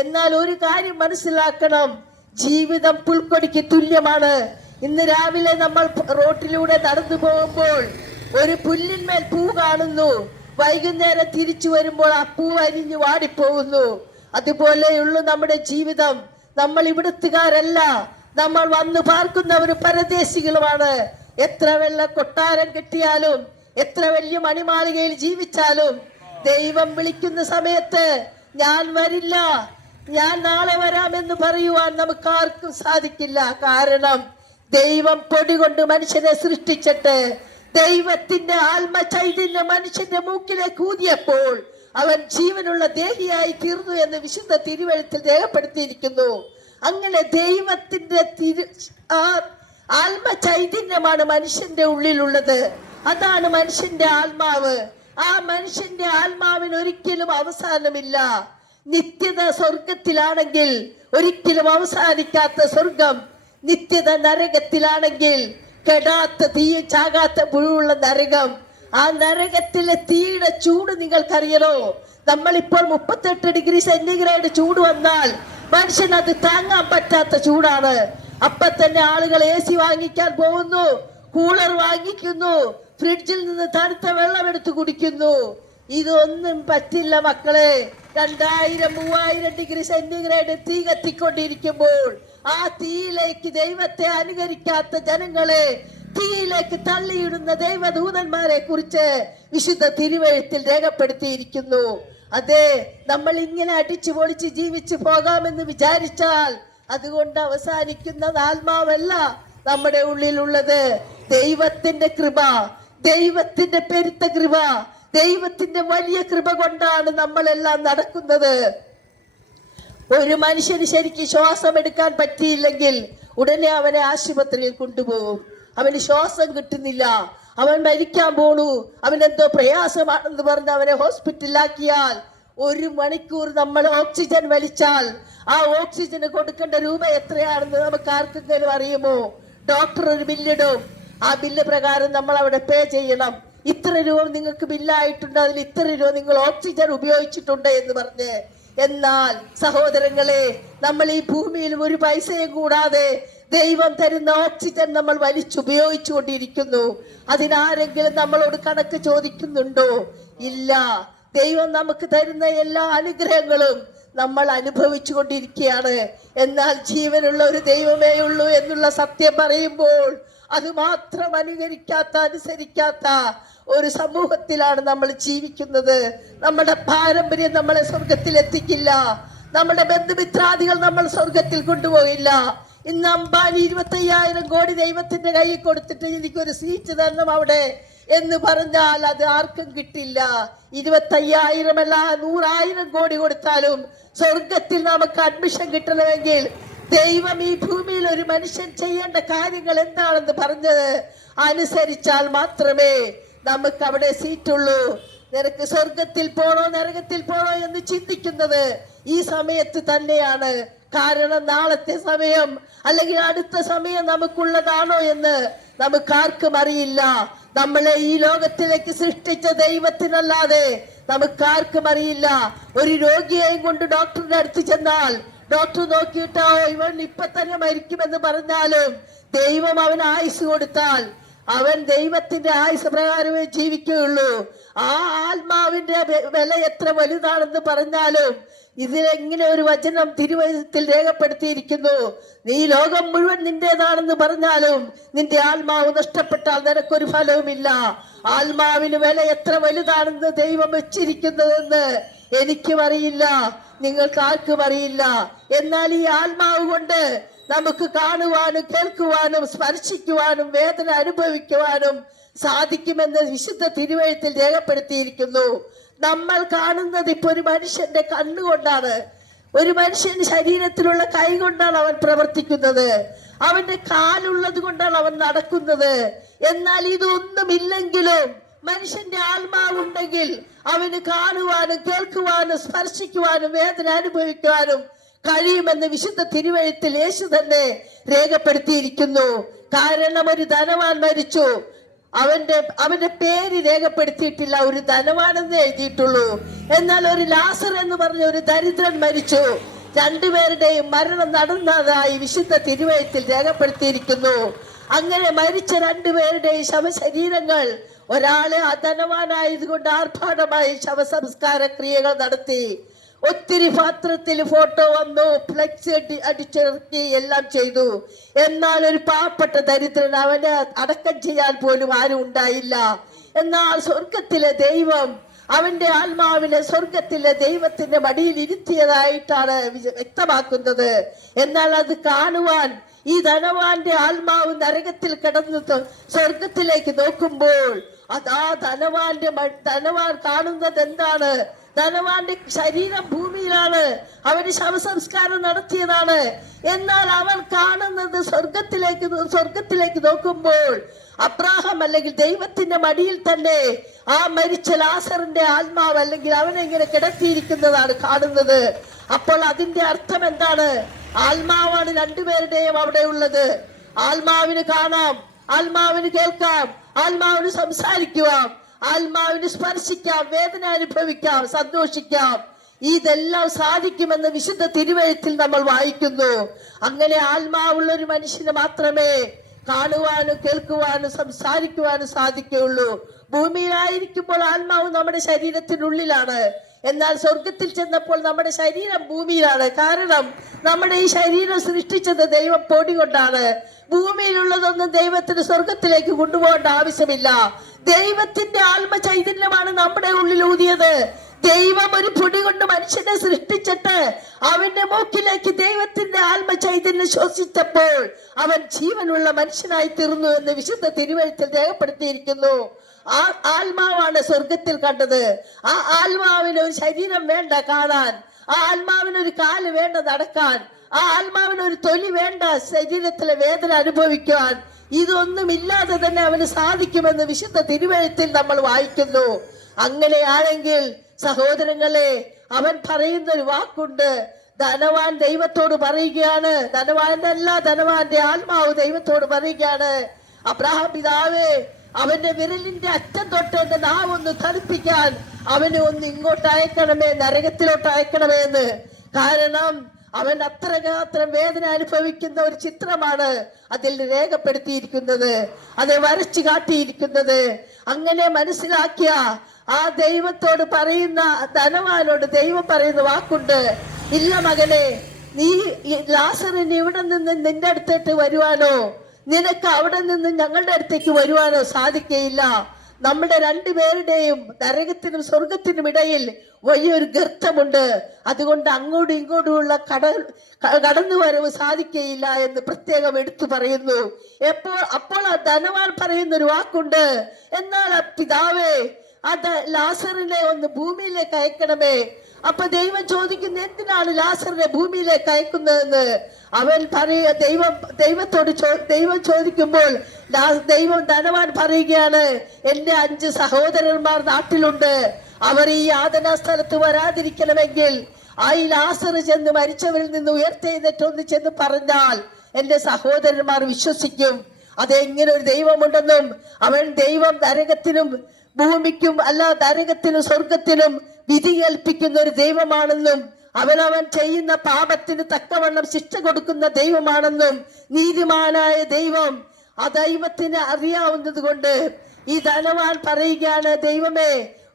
എന്നാൽ ഒരു കാര്യം മനസ്സിലാക്കണം, ജീവിതം പുൽക്കൊടിക്ക് തുല്യമാണ്. ഇന്ന് രാവിലെ നമ്മൾ റോട്ടിലൂടെ നടന്നു പോകുമ്പോൾ ഒരു പുല്ലിന്മേൽ പൂ കാണുന്നു, വൈകുന്നേരം തിരിച്ചു വരുമ്പോൾ ആ പൂ അരിഞ്ഞു വാടിപ്പോകുന്നു. അതുപോലെയുള്ളൂ നമ്മുടെ ജീവിതം. നമ്മൾ ഇവിടുത്തുകാരല്ല, നമ്മൾ വന്നു പാർക്കുന്നവർ പരദേശികളുമാണ്. എത്ര വെള്ള കൊട്ടാരം കെട്ടിയാലും എത്ര വലിയ മണിമാളികയിൽ ജീവിച്ചാലും ദൈവം വിളിക്കുന്ന സമയത്ത് ഞാൻ വരില്ല, ഞാൻ നാളെ വരാമെന്ന് പറയുവാൻ നമുക്ക് ആർക്കും സാധിക്കില്ല. കാരണം ദൈവം പൊടി കൊണ്ട് മനുഷ്യനെ സൃഷ്ടിച്ചിട്ട് ദൈവത്തിന്റെ ആത്മ ചൈതന്യം മനുഷ്യന്റെ മൂക്കിലേക്ക് ഊതിയപ്പോൾ അവൻ ജീവനുള്ള ദേഹിയായി തീർന്നു എന്ന് വിശുദ്ധ തിരുവെഴുത്തിൽ രേഖപ്പെടുത്തിയിരിക്കുന്നു. അങ്ങനെ ദൈവത്തിന്റെ ആത്മ ചൈതന്യമാണ് മനുഷ്യന്റെ ഉള്ളിലുള്ളത്. അതാണ് മനുഷ്യന്റെ ആത്മാവ്. ആ മനുഷ്യന്റെ ആത്മാവിന് ഒരിക്കലും അവസാനമില്ല. നിത്യത സ്വർഗത്തിലാണെങ്കിൽ ഒരിക്കലും അവസാനിക്കാത്ത സ്വർഗം, നിത്യത നരകത്തിലാണെങ്കിൽ കെടാത്ത തീ ചാകാത്ത പുഴുള്ള നരകം. ആ നരകത്തിലെ തീയുടെ ചൂട് നിങ്ങൾക്കറിയണോ? നമ്മളിപ്പോൾ 38 ഡിഗ്രി സെന്റിഗ്രേഡ് ചൂട് വന്നാൽ മനുഷ്യൻ അത് താങ്ങാൻ പറ്റാത്ത ചൂടാണ്. അപ്പൊ തന്നെ ആളുകൾ AC വാങ്ങിക്കാൻ പോകുന്നു, കൂളർ വാങ്ങിക്കുന്നു, ഫ്രിഡ്ജിൽ നിന്ന് തണുത്ത വെള്ളം എടുത്ത് കുടിക്കുന്നു. ഇതൊന്നും പറ്റില്ല മക്കളെ. 2000-3000 ഡിഗ്രി സെന്റിഗ്രേഡ് തീ കത്തിക്കൊണ്ടിരിക്കുമ്പോൾ ആ തീയിലേക്ക് ദൈവത്തെ അനുകരിക്കാത്ത ജനങ്ങളെ തീയിലേക്ക് തള്ളിയിടുന്ന ദൈവദൂതന്മാരെ കുറിച്ച് വിശുദ്ധ തിരുവെഴുത്തിൽ രേഖപ്പെടുത്തിയിരിക്കുന്നു. അതെ, നമ്മൾ ഇങ്ങനെ അടിച്ചു പൊളിച്ച് ജീവിച്ചു പോകാമെന്ന് വിചാരിച്ചാൽ അതുകൊണ്ട് അവസാനിക്കുന്ന ആത്മാവല്ല നമ്മുടെ ഉള്ളിലുള്ളത്. ദൈവത്തിന്റെ കൃപ, ദൈവത്തിന്റെ പെരുത്ത കൃപ, ദൈവത്തിന്റെ വലിയ കൃപ കൊണ്ടാണ് നമ്മളെല്ലാം നടക്കുന്നത്. ഒരു മനുഷ്യന് ശരിക്കും ശ്വാസം എടുക്കാൻ പറ്റിയില്ലെങ്കിൽ ഉടനെ അവനെ ആശുപത്രിയിൽ കൊണ്ടുപോകും. അവന് ശ്വാസം കിട്ടുന്നില്ല, അവൻ മരിക്കാൻ പോണു, അവനെന്തോ പ്രയാസമാണെന്ന് പറഞ്ഞ് അവനെ ഹോസ്പിറ്റലിലാക്കിയാൽ 1 മണിക്കൂർ നമ്മൾ ഓക്സിജൻ വലിച്ചാൽ ആ ഓക്സിജന് കൊടുക്കേണ്ട രൂപ എത്രയാണെന്ന് നമുക്ക് ആർക്കെങ്കിലും അറിയുമോ? ഡോക്ടർ ഒരു ബില്ലിടും, ആ ബില്ല് പ്രകാരം നമ്മൾ അവിടെ പേ ചെയ്യണം. ഇത്ര രൂപ നിങ്ങൾക്ക് ബില്ലായിട്ടുണ്ട്, അതിൽ ഇത്ര രൂപ നിങ്ങൾ ഓക്സിജൻ ഉപയോഗിച്ചിട്ടുണ്ട് എന്ന് പറഞ്ഞ്. എന്നാൽ സഹോദരങ്ങളെ, നമ്മൾ ഈ ഭൂമിയിൽ ഒരു പൈസയും കൂടാതെ ദൈവം തരുന്ന ഓക്സിജൻ നമ്മൾ വലിച്ചുപയോഗിച്ചു കൊണ്ടിരിക്കുന്നു. അതിനാരെങ്കിലും നമ്മളോട് കണക്ക് ചോദിക്കുന്നുണ്ടോ? ഇല്ല. ദൈവം നമുക്ക് തരുന്ന എല്ലാ അനുഗ്രഹങ്ങളും നമ്മൾ അനുഭവിച്ചു കൊണ്ടിരിക്കുകയാണ്. എന്നാൽ ജീവനുള്ള ഒരു ദൈവമേ ഉള്ളൂ എന്നുള്ള സത്യം പറയുമ്പോൾ അത് മാത്രം അനുസരിക്കാത്ത ഒരു സമൂഹത്തിലാണ് നമ്മൾ ജീവിക്കുന്നത്. നമ്മുടെ പാരമ്പര്യം നമ്മളെ സ്വർഗത്തിൽ എത്തിക്കില്ല. നമ്മുടെ ബന്ധുമിത്രാദികൾ നമ്മൾ സ്വർഗത്തിൽ കൊണ്ടുപോകില്ല. ഇന്ന് അംബാനി 25,000 കോടി ദൈവത്തിന്റെ കയ്യിൽ കൊടുത്തിട്ട് എനിക്കൊരു സീറ്റ് തരണം അവിടെ എന്ന് പറഞ്ഞാൽ അത് ആർക്കും കിട്ടില്ല. 25,000 അല്ല 100,000 കോടി കൊടുത്താലും സ്വർഗത്തിൽ നമുക്ക് അഡ്മിഷൻ കിട്ടണമെങ്കിൽ ദൈവം ഈ ഭൂമിയിൽ ഒരു മനുഷ്യൻ ചെയ്യേണ്ട കാര്യങ്ങൾ എന്താണെന്ന് പറഞ്ഞത് അനുസരിച്ചാൽ മാത്രമേ നമുക്ക് അവിടെ സീറ്റുള്ളൂ. നിനക്ക് സ്വർഗത്തിൽ പോണോ നരകത്തിൽ പോണോ എന്ന് ചിന്തിക്കുന്നത് ഈ സമയത്ത് തന്നെയാണ്. കാരണം നാളത്തെ സമയം അല്ലെങ്കിൽ അടുത്ത സമയം നമുക്കുള്ളതാണോ എന്ന് നമുക്കാർക്കും അറിയില്ല. നമ്മളെ ഈ ലോകത്തിലേക്ക് സൃഷ്ടിച്ച ദൈവത്തിനല്ലാതെ നമുക്കാർക്കും അറിയില്ല. ഒരു രോഗിയെയും കൊണ്ട് ഡോക്ടറുടെ അടുത്ത് ചെന്നാൽ ഡോക്ടർ നോക്കിയിട്ടോ ഇവൻ ഇപ്പൊ തന്നെ മരിക്കുമെന്ന് പറഞ്ഞാലും ദൈവം അവന് ആയുസ് കൊടുത്താൽ അവൻ ദൈവത്തിന്റെ ആയുസ് പ്രകാരമേ ജീവിക്കുകയുള്ളൂ. ആ ആത്മാവിന്റെ വില എത്ര വലുതാണെന്ന് പറഞ്ഞാലും ഇതിലെങ്ങനെ ഒരു വചനം തിരുവചനത്തിൽ രേഖപ്പെടുത്തിയിരിക്കുന്നു. നീ ലോകം മുഴുവൻ നിന്റേതാണെന്ന് പറഞ്ഞാലും നിന്റെ ആത്മാവ് നഷ്ടപ്പെട്ടാൽ നിനക്കൊരു ഫലവുമില്ല. ആത്മാവിന് വില എത്ര വലുതാണെന്ന് ദൈവം വെച്ചിരിക്കുന്നതെന്ന് എനിക്കും അറിയില്ല, നിങ്ങൾക്ക് ആർക്കും അറിയില്ല. എന്നാൽ ഈ ആത്മാവ് കൊണ്ട് നമുക്ക് കാണുവാനും കേൾക്കുവാനും സ്പർശിക്കുവാനും വേദന അനുഭവിക്കുവാനും സാധിക്കുമെന്ന് വിശുദ്ധ തിരുവചനത്തിൽ രേഖപ്പെടുത്തിയിരിക്കുന്നു. നമ്മൾ കാണുന്നത് ഇപ്പൊ ഒരു മനുഷ്യന്റെ കണ്ണുകൊണ്ടാണ്, ഒരു മനുഷ്യന്റെ ശരീരത്തിലുള്ള കൈ കൊണ്ടാണ് അവൻ പ്രവർത്തിക്കുന്നത്, അവന്റെ കാലുള്ളത് കൊണ്ടാണ് അവൻ നടക്കുന്നത്. എന്നാൽ ഇതൊന്നുമില്ലെങ്കിലും മനുഷ്യന്റെ ആത്മാവുണ്ടെങ്കിൽ അവന് കാണുവാനും കേൾക്കുവാനും സ്പർശിക്കുവാനും വേദന അനുഭവിക്കുവാനും കഴിയുമെന്ന് വിശുദ്ധ തിരുവചനത്തിൽ യേശു തന്നെ രേഖപ്പെടുത്തിയിരിക്കുന്നു. കാരണം ഒരു ധനവാൻ മരിച്ചു, അവന്റെ പേര് രേഖപ്പെടുത്തിയിട്ടില്ല, ഒരു ധനവാനെന്ന് എഴുതിയിട്ടുള്ളൂ. എന്നാൽ ഒരു ലാസർ എന്ന് പറഞ്ഞ ഒരു ദരിദ്രൻ മരിച്ചു. രണ്ടുപേരുടെയും മരണം നടന്നതായി വിശുദ്ധ തിരുവചനത്തിൽ രേഖപ്പെടുത്തിയിരിക്കുന്നു. അങ്ങനെ മരിച്ച രണ്ടുപേരുടെയും ശവശരീരങ്ങൾ ഒരാളെ ധനവാനായതുകൊണ്ട് ആർഭാടമായി ശവസംസ്കാര ക്രിയകൾ നടത്തി. ഒത്തിരി പാത്രത്തിൽ ഫോട്ടോ വന്നു, ഫ്ലെക്സ് അടിച്ചിറക്കി എല്ലാം ചെയ്തു. എന്നാൽ ഒരു പാവപ്പെട്ട ദരിദ്രൻ അവനെ അടക്കം ചെയ്യാൻ പോലും ആരും ഉണ്ടായില്ല. എന്നാൽ സ്വർഗത്തിലെ ദൈവം അവന്റെ ആത്മാവിനെ സ്വർഗത്തിലെ ദൈവത്തിന്റെ മടിയിൽ ഇരുത്തിയതായിട്ടാണ് വ്യക്തമാക്കുന്നത്. എന്നാൽ അത് കാണുവാൻ ഈ ധനവാന്റെ ആത്മാവ് നരകത്തിൽ കിടന്ന് സ്വർഗത്തിലേക്ക് നോക്കുമ്പോൾ അതാ ധനവാൻ കാണുന്നത് എന്താണ്? ധനവാന്റെ ശരീരം ഭൂമിയിലാണ്, അവന് ശവസംസ്കാരം നടത്തിയതാണ്. എന്നാൽ അവൻ കാണുന്നത് സ്വർഗത്തിലേക്ക് നോക്കുമ്പോൾ അബ്രാഹാം അല്ലെങ്കിൽ ദൈവത്തിന്റെ മടിയിൽ തന്നെ ആ മരിച്ച ലാസറിന്റെ ആത്മാവ് അല്ലെങ്കിൽ അവനെ ഇങ്ങനെ കിടത്തിയിരിക്കുന്നതാണ് കാണുന്നത്. അപ്പോൾ അതിന്റെ അർത്ഥം എന്താണ്? ആത്മാവാണ് രണ്ടുപേരുടെയും അവിടെ ഉള്ളത്. ആത്മാവിന് കാണാം, ആത്മാവിന് കേൾക്കാം, ആത്മാവിന് സംസാരിക്കുവാം, ആത്മാവിന് സ്പർശിക്കാം, വേദന അനുഭവിക്കാം, സന്തോഷിക്കാം. ഇതെല്ലാം സാധിക്കുമെന്ന് വിശുദ്ധ തിരുവചനത്തിൽ നമ്മൾ വായിക്കുന്നു. അങ്ങനെ ആത്മാവുള്ള ഒരു മനുഷ്യന് മാത്രമേ കാണുവാനും കേൾക്കുവാനും സംസാരിക്കുവാനും സാധിക്കുകയുള്ളൂ. ഭൂമിയിലായിരിക്കുമ്പോൾ ആത്മാവ് നമ്മുടെ ശരീരത്തിനുള്ളിലാണ്. എന്നാൽ സ്വർഗത്തിൽ ചെന്നപ്പോൾ നമ്മുടെ ശരീരം ഭൂമിയിലാണ്. കാരണം നമ്മുടെ ഈ ശരീരം സൃഷ്ടിച്ചത് ദൈവം പൊടി കൊണ്ടാണ്. ഭൂമിയിലുള്ളതൊന്നും ദൈവത്തിന് സ്വർഗത്തിലേക്ക് കൊണ്ടുപോകേണ്ട ആവശ്യമില്ല. ദൈവത്തിന്റെ ആത്മ ചൈതന്യമാണ് നമ്മുടെ ഉള്ളിൽ ഊതിയത്. ദൈവം ഒരു പൊടി കൊണ്ട് മനുഷ്യനെ സൃഷ്ടിച്ചിട്ട് അവന്റെ മൂക്കിലേക്ക് ദൈവത്തിന്റെ ആത്മ ചൈതന്യം ശ്വസിച്ചപ്പോൾ അവൻ ജീവനുള്ള മനുഷ്യനായി തീർന്നു എന്ന് വിശുദ്ധ തിരുവചനത്തിൽ രേഖപ്പെടുത്തിയിരിക്കുന്നു. ആ ആത്മാവാണ് സ്വർഗത്തിൽ കണ്ടത്. ആ ആത്മാവിന് ഒരു ശരീരം വേണ്ട കാണാൻ, ആ ആത്മാവിന് ഒരു കാല് വേണ്ട നടക്കാൻ, ആ ആത്മാവിന് ഒരു തൊലി വേണ്ട ശരീരത്തിലെ വേദന അനുഭവിക്കാൻ. ഇതൊന്നുമില്ലാതെ തന്നെ അവന് സാധിക്കുമെന്ന് വിശുദ്ധ തിരുവചനത്തിൽ നമ്മൾ വായിക്കുന്നു. അങ്ങനെയാണെങ്കിൽ സഹോദരങ്ങളെ, അവൻ പറയുന്ന ഒരു വാക്കുണ്ട്. ധനവാൻ ദൈവത്തോട് പറയുകയാണ്, ധനവാന്റെ ആത്മാവ് ദൈവത്തോട് പറയുകയാണ്, അബ്രാഹാം പിതാവേ, അവന്റെ വിരലിന്റെ അറ്റം തൊട്ട് എന്റെ നാവൊന്ന് തണുപ്പിക്കാൻ അവനെ ഒന്ന് ഇങ്ങോട്ട് അയക്കണമേ, നരകത്തിലോട്ട് അയക്കണമേ എന്ന്. കാരണം അവൻ അത്രമാത്രം വേദന അനുഭവിക്കുന്ന ഒരു ചിത്രമാണ് അതിൽ രേഖപ്പെടുത്തിയിരിക്കുന്നത്, அதை വരച്ചു കാട്ടിയിരിക്കുന്നത്. അങ്ങനെ മനസ്സിലാക്കിയ ആ ദൈവത്തോട് പറയുന്ന ധനവാനോട് ദൈവം പറയുന്ന വാക്കുണ്ട്, ഇല്ല മകനെ, നീ ലാസറിന് ഇവിടെ നിന്ന് നിന്റെ അടുത്തേക്ക് വരുവാനോ നിനക്ക് അവിടെ നിന്ന് ഞങ്ങളുടെ അടുത്തേക്ക് വരുവാനോ സാധിക്കയില്ല. നമ്മുടെ രണ്ടുപേരുടെയും നരകത്തിനും സ്വർഗത്തിനും ഇടയിൽ വലിയൊരു ഗർത്തമുണ്ട്. അതുകൊണ്ട് അങ്ങോട്ടും ഇങ്ങോട്ടുമുള്ള കടന്നു വരവ് സാധിക്കയില്ല എന്ന് പ്രത്യേകം എടുത്തു പറയുന്നു. അപ്പോൾ ആ ധനവാൻ പറയുന്ന ഒരു വാക്കുണ്ട്, എന്നാൽ പിതാവേ അത് ലാസറിനെ ഒന്ന് ഭൂമിയിലേക്ക് അയക്കണമേ. അപ്പൊ ദൈവം ചോദിക്കുന്നു, എന്തിനാണ് ലാസറിനെ ഭൂമിയിലേക്ക് അയക്കുന്നതെന്ന്. അവൻ ദൈവം ചോദിക്കുമ്പോൾ ധനവാൻ പറയുകയാണ്, എന്റെ 5 സഹോദരന്മാർ നാട്ടിലുണ്ട്, അവർ ഈ യാതനാ സ്ഥലത്ത് വരാതിരിക്കണമെങ്കിൽ ഈ ലാസർ ചെന്ന് മരിച്ചവരിൽ നിന്ന് ഉയർത്തെഴുന്നേറ്റൊന്ന് ചെന്ന് പറഞ്ഞാൽ എന്റെ സഹോദരന്മാർ വിശ്വസിക്കും. അതെങ്ങനെ ഒരു ദൈവമുണ്ടെന്നും ദൈവം നരകത്തിനും ഭൂമിക്കും അല്ല നരകത്തിനും സ്വർഗത്തിനും വിധി കൽപ്പിക്കുന്ന ഒരു ദൈവമാണെന്നും അവൻ ചെയ്യുന്ന പാപത്തിന് തക്കവണ്ണം ശിക്ഷ കൊടുക്കുന്ന ദൈവമാണെന്നും നീതിമാനായ ദൈവം ആ ദൈവത്തിന് അറിയാവുന്നത് കൊണ്ട് ഈ ധനവാൻ പറയുകയാണ്, ദൈവമേ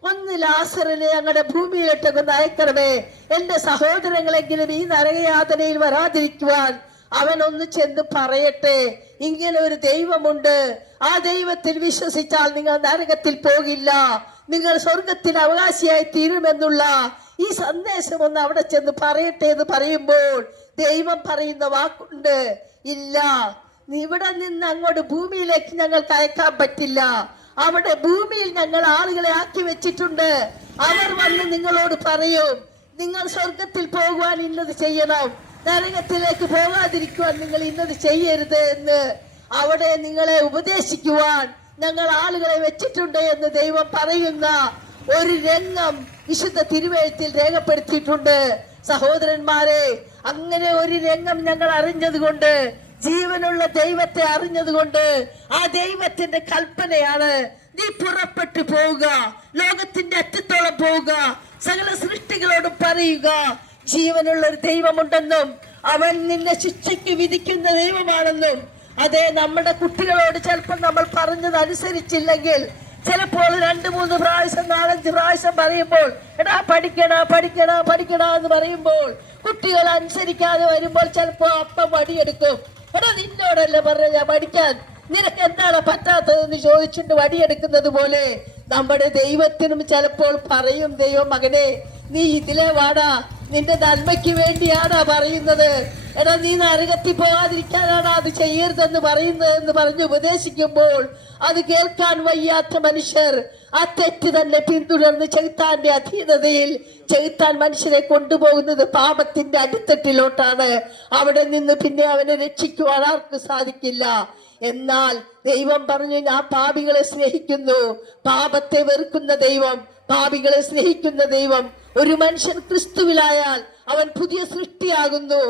ഒന്ന് ലാസറിനെ ഞങ്ങളുടെ ഭൂമിയിലിട്ടൊക്കെ അയക്കണമേ, എന്റെ സഹോദരങ്ങളെങ്കിലും ഈ നരകയാതനയിൽ വരാതിരിക്കുവാൻ അവൻ ഒന്ന് ചെന്ന് പറയട്ടെ, ഇങ്ങനെ ഒരു ദൈവമുണ്ട്, ആ ദൈവത്തിൽ വിശ്വസിച്ചാൽ നിങ്ങൾ നരകത്തിൽ പോകില്ല, നിങ്ങൾ സ്വർഗത്തിന് അവകാശിയായി തീരുമെന്നുള്ള ഈ സന്ദേശം ഒന്ന് അവിടെ ചെന്ന് പറയട്ടെ എന്ന് പറയുമ്പോൾ ദൈവം പറയുന്ന വാക്കുണ്ട്, ഇല്ല, ഇവിടെ നിന്ന് അങ്ങോട്ട് ഭൂമിയിലേക്ക് ഞങ്ങൾക്ക് അയക്കാൻ പറ്റില്ല, അവിടെ ഭൂമിയിൽ ഞങ്ങൾ ആളുകളെ ആക്കി വെച്ചിട്ടുണ്ട്, അവർ വന്ന് നിങ്ങളോട് പറയും നിങ്ങൾ സ്വർഗത്തിൽ പോകുവാൻ ഇന്നത് ചെയ്യണം, നരകത്തിലേക്ക് പോകാതിരിക്കുവാൻ നിങ്ങൾ ഇന്നത് ചെയ്യരുത് എന്ന് അവിടെ നിങ്ങളെ ഉപദേശിക്കുവാൻ ഞങ്ങൾ ആളുകളെ വെച്ചിട്ടുണ്ട് എന്ന് ദൈവം പറയുന്ന ഒരു രംഗം വിശുദ്ധ തിരുവെഴുത്തിൽ രേഖപ്പെടുത്തിയിട്ടുണ്ട്. സഹോദരന്മാരെ, അങ്ങനെ ഒരു രംഗം ഞങ്ങൾ അറിഞ്ഞത് കൊണ്ട്, ജീവനുള്ള ദൈവത്തെ അറിഞ്ഞത് കൊണ്ട്, ആ ദൈവത്തിന്റെ കൽപ്പനയാണ്, നീ പുറപ്പെട്ടു പോവുക, ലോകത്തിന്റെ അറ്റത്തോളം പോവുക, സകല സൃഷ്ടികളോടും പറയുക, ജീവനുള്ള ഒരു ദൈവമുണ്ടെന്നും അവൻ നിന്നെ ശിക്ഷയ്ക്ക് വിധിക്കുന്ന ദൈവമാണെന്നും. അതെ, നമ്മുടെ കുട്ടികളോട് ചിലപ്പോൾ നമ്മൾ പറഞ്ഞത് അനുസരിച്ചില്ലെങ്കിൽ, ചിലപ്പോൾ 2-3 പ്രാവശ്യം 4-5 പ്രാവശ്യം പറയുമ്പോൾ എടാ പഠിക്കണ പഠിക്കണ പഠിക്കണ എന്ന് പറയുമ്പോൾ കുട്ടികൾ അനുസരിക്കാതെ വരുമ്പോൾ ചിലപ്പോ അപ്പം വടിയെടുക്കും. എടാ നിന്നോടല്ല പറഞ്ഞ പഠിക്കാൻ, നിനക്ക് എന്താണ് പറ്റാത്തതെന്ന് ചോദിച്ചിട്ട് വടിയെടുക്കുന്നത് പോലെ നമ്മുടെ ദൈവത്തിനും ചിലപ്പോൾ പറയും, ദൈവം മകനെ നീ ഇതിലെ വാടാ, നിന്റെ നന്മയ്ക്ക് വേണ്ടിയാണാ പറയുന്നത്, എടാ നീ നരകത്തിൽ പോകാതിരിക്കാനാണ് അത് ചെയ്യരുതെന്ന് പറയുന്നതെന്ന് പറഞ്ഞ് ഉപദേശിക്കുമ്പോൾ അത് കേൾക്കാൻ വയ്യാത്ത മനുഷ്യർ ആ തെറ്റ് തന്നെ പിന്തുടർന്ന് ചെകുത്താന്റെ അധീനതയിൽ ചെകുത്താൻ മനുഷ്യരെ കൊണ്ടുപോകുന്നത് പാപത്തിന്റെ അടിത്തട്ടിലോട്ടാണ്. അവിടെ നിന്ന് പിന്നെ അവനെ രക്ഷിക്കുവാൻ ആർക്കും സാധിക്കില്ല. എന്നാൽ ദൈവം പറഞ്ഞു, ഞാൻ പാപികളെ സ്നേഹിക്കുന്നു. പാപത്തെ വെറുക്കുന്ന ദൈവം, പാപികളെ സ്നേഹിക്കുന്ന ദൈവം. ഒരു മനുഷ്യൻ ക്രിസ്തുവിലായാൽ അവൻ പുതിയ സൃഷ്ടിയാകുന്നു.